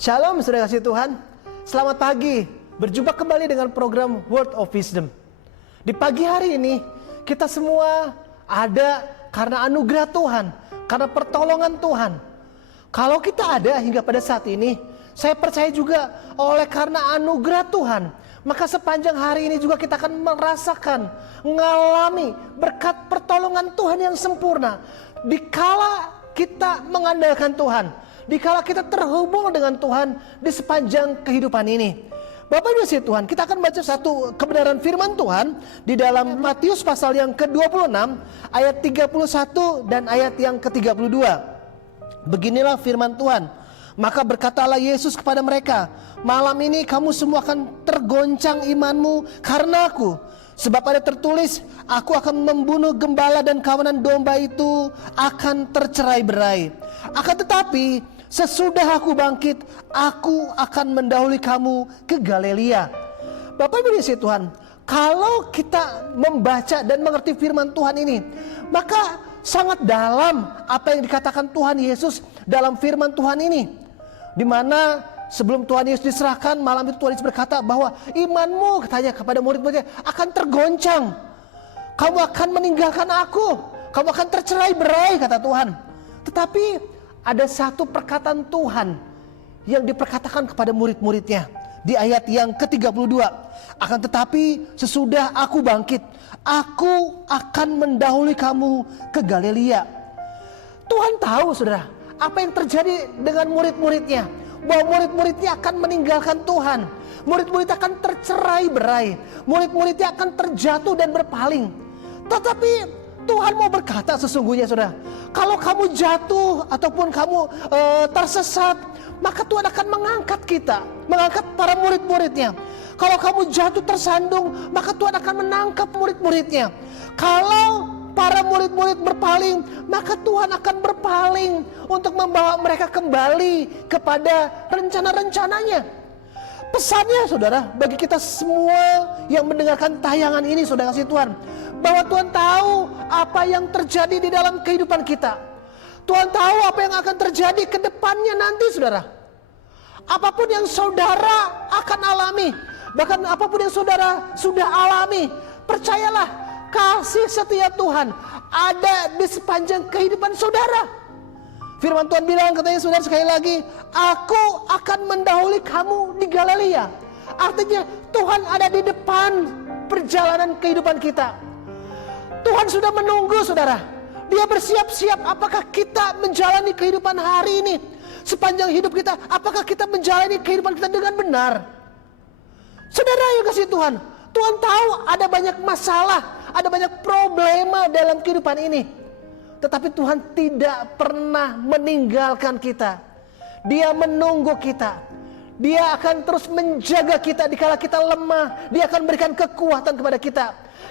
Shalom saudara kasih Tuhan. Selamat pagi. Berjumpa kembali dengan program Word of Wisdom. Di pagi hari ini kita semua ada karena anugerah Tuhan, karena pertolongan Tuhan. Kalau kita ada hingga pada saat ini, saya percaya juga oleh karena anugerah Tuhan, maka sepanjang hari ini juga kita akan merasakan, mengalami berkat pertolongan Tuhan yang sempurna. Dikala kita mengandalkan Tuhan, dikala kita terhubung dengan Tuhan di sepanjang kehidupan ini. Bapak Ibu kasih Tuhan, kita akan baca satu kebenaran firman Tuhan di dalam Matius pasal yang ke-26 ayat 31 dan ayat yang ke-32. Beginilah firman Tuhan. Maka berkatalah Yesus kepada mereka, malam ini kamu semua akan tergoncang imanmu karena aku. Sebab ada tertulis, aku akan membunuh gembala dan kawanan domba itu akan tercerai-berai. Akan tetapi sesudah aku bangkit, aku akan mendahului kamu ke Galilea. Bapak Ibu dikasihi Tuhan, kalau kita membaca dan mengerti firman Tuhan ini, maka sangat dalam apa yang dikatakan Tuhan Yesus dalam firman Tuhan ini. Di mana sebelum Tuhan Yesus diserahkan, malam itu Tuhan Yesus berkata bahwa imanmu, katanya kepada murid-muridnya, akan tergoncang. Kamu akan meninggalkan aku, kamu akan tercerai-berai, kata Tuhan. Tetapi ada satu perkataan Tuhan yang diperkatakan kepada murid-muridnya di ayat yang ke-32. Akan tetapi sesudah aku bangkit, aku akan mendahului kamu ke Galilea. Tuhan tahu saudara apa yang terjadi dengan murid-muridnya, bahwa murid-muridnya akan meninggalkan Tuhan, murid-muridnya akan tercerai-berai, murid-muridnya akan terjatuh dan berpaling. Tetapi Tuhan mau berkata sesungguhnya saudara, kalau kamu jatuh ataupun kamu tersesat, maka Tuhan akan mengangkat kita, mengangkat para murid-muridnya. Kalau kamu jatuh tersandung, maka Tuhan akan menangkap murid-muridnya. Kalau para murid-murid berpaling, maka Tuhan akan berpaling untuk membawa mereka kembali kepada rencana-rencananya. Pesannya saudara, bagi kita semua yang mendengarkan tayangan ini saudara kasih Tuhan, bahwa Tuhan tahu apa yang terjadi di dalam kehidupan kita. Tuhan tahu apa yang akan terjadi ke depannya nanti saudara. Apapun yang saudara akan alami, bahkan apapun yang saudara sudah alami, percayalah, kasih setia Tuhan ada di sepanjang kehidupan saudara. Firman Tuhan bilang, katanya saudara sekali lagi, aku akan mendahului kamu di Galilea. Artinya Tuhan ada di depan perjalanan kehidupan kita. Tuhan sudah menunggu saudara. Dia bersiap-siap apakah kita menjalani kehidupan hari ini. Sepanjang hidup kita, apakah kita menjalani kehidupan kita dengan benar. Saudara yang kasih Tuhan, Tuhan tahu ada banyak masalah, ada banyak problema dalam kehidupan ini. Tetapi Tuhan tidak pernah meninggalkan kita. Dia menunggu kita. Dia akan terus menjaga kita dikala kita lemah. Dia akan berikan kekuatan kepada kita.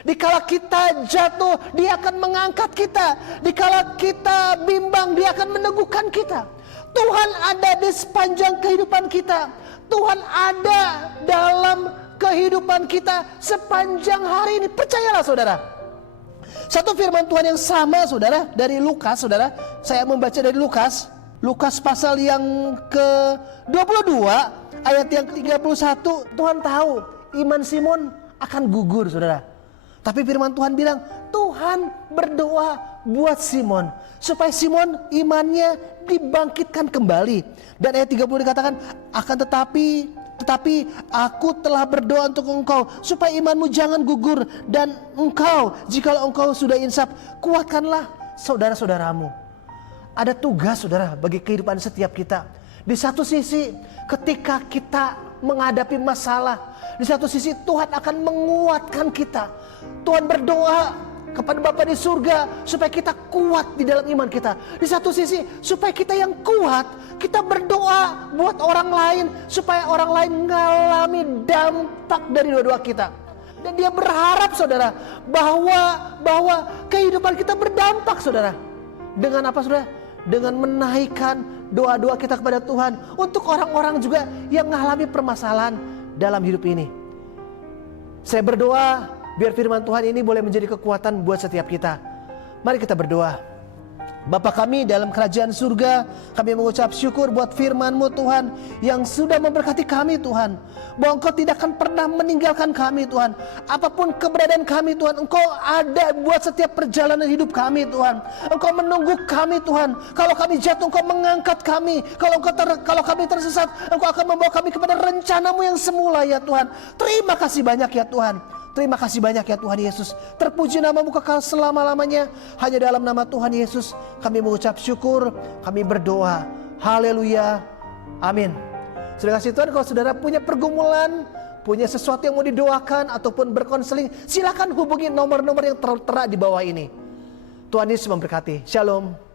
Dikala kita jatuh, Dia akan mengangkat kita. Dikala kita bimbang, Dia akan meneguhkan kita. Tuhan ada di sepanjang kehidupan kita. Tuhan ada dalam kehidupan kita sepanjang hari ini. Percayalah saudara. Satu firman Tuhan yang sama saudara dari Lukas saudara. Saya membaca dari Lukas pasal yang ke-22 ayat yang ke-31. Tuhan tahu iman Simon akan gugur saudara. Tapi firman Tuhan bilang, Tuhan berdoa buat Simon supaya Simon imannya dibangkitkan kembali. Dan ayat 30 dikatakan, akan tetapi aku telah berdoa untuk engkau supaya imanmu jangan gugur, dan engkau, jikalau engkau sudah insaf, kuatkanlah saudara-saudaramu. Ada tugas saudara bagi kehidupan setiap kita. Di satu sisi ketika kita menghadapi masalah, di satu sisi Tuhan akan menguatkan kita. Tuhan berdoa kepada Bapa di surga supaya kita kuat di dalam iman kita. Di satu sisi supaya kita yang kuat, kita berdoa buat orang lain supaya orang lain mengalami dampak dari doa-doa kita. Dan dia berharap saudara bahwa kehidupan kita berdampak saudara. Dengan apa saudara? Dengan menaikkan doa-doa kita kepada Tuhan untuk orang-orang juga yang mengalami permasalahan dalam hidup ini. Saya berdoa biar firman Tuhan ini boleh menjadi kekuatan buat setiap kita. Mari kita berdoa. Bapa kami dalam kerajaan surga, kami mengucap syukur buat firman-Mu Tuhan, yang sudah memberkati kami Tuhan, bahwa Engkau tidak akan pernah meninggalkan kami Tuhan. Apapun keberadaan kami Tuhan, Engkau ada buat setiap perjalanan hidup kami Tuhan. Engkau menunggu kami Tuhan. Kalau kami jatuh, Engkau mengangkat kami. Kalau kami tersesat, Engkau akan membawa kami kepada rencana-Mu yang semula ya Tuhan. Terima kasih banyak ya Tuhan. Terima kasih banyak ya Tuhan Yesus. Terpuji nama-Mu kekal selama-lamanya. Hanya dalam nama Tuhan Yesus kami mengucap syukur, kami berdoa. Haleluya. Amin. Sudah kasih Tuhan, kalau saudara punya pergumulan, punya sesuatu yang mau didoakan ataupun berkonseling, silakan hubungi nomor-nomor yang tertera di bawah ini. Tuhan Yesus memberkati. Shalom.